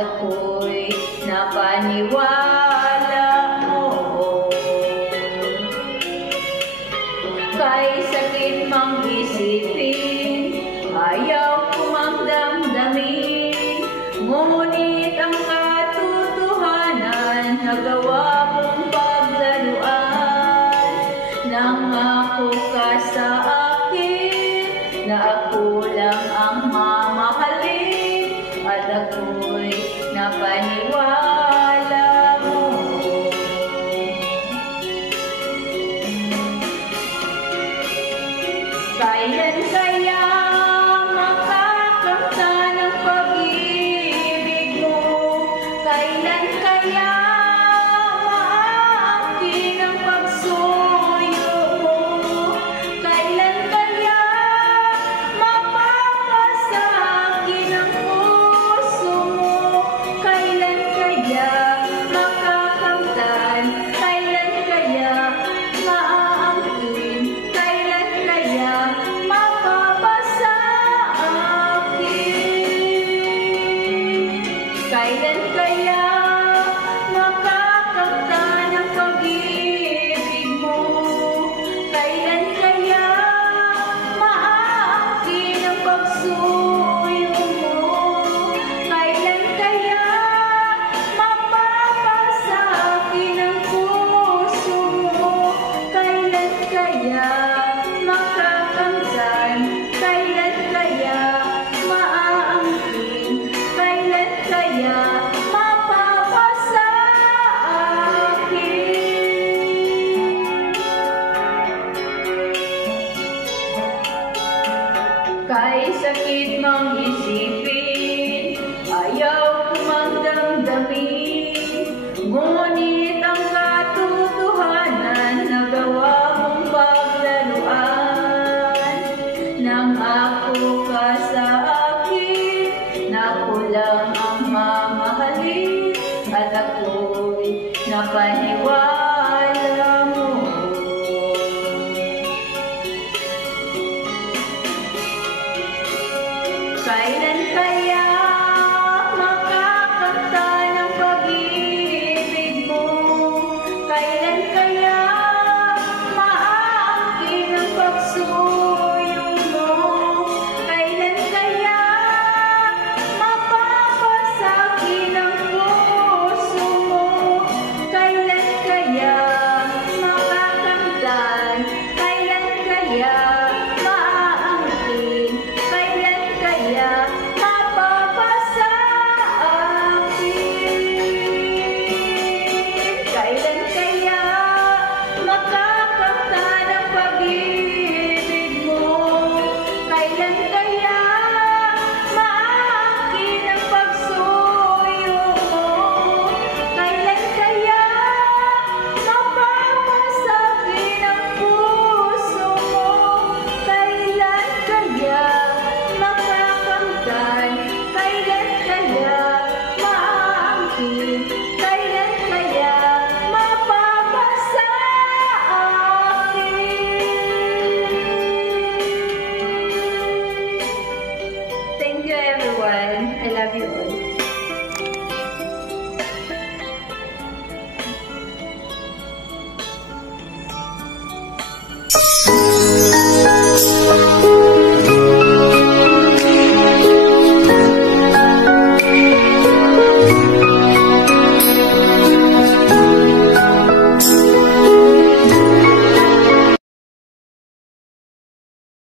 ako'y napaniwala mo. Kay sakit mang isipin, ayaw ko mang damdamin, ngunit ang katotohanan nagawa mong paglaruan. Nangako ka sa akin na ako lang ang mamahalin, at ako'y napaniwala mo. Kailan kaya makakamta ng pag-ibig mo? Kailan kaya maangkin ang pagsuyo mo? Kailan kaya mapapasakin ang puso mo? Kailan kaya makakamtan? Kailan kaya maangkin? Kailan kaya mapapasa akin? Kailan kaya makakamtan ang pag-ibig mo? Kailan kaya maangkin ang pagsuyo mo? Kailan kaya mapapasa akin ang puso mo? Kailan kaya makakamtan? Kailan kaya maangkin? Kailan kaya mapapasa akin? Kay sakit mang isipin, ayaw ko mang damdamin, ngunit ang katotohanan nagawa mong paglaruan. Nangako ka sa akin na ako lang ang mamahalin, at ako'y napaniwala mo. Kailan kaya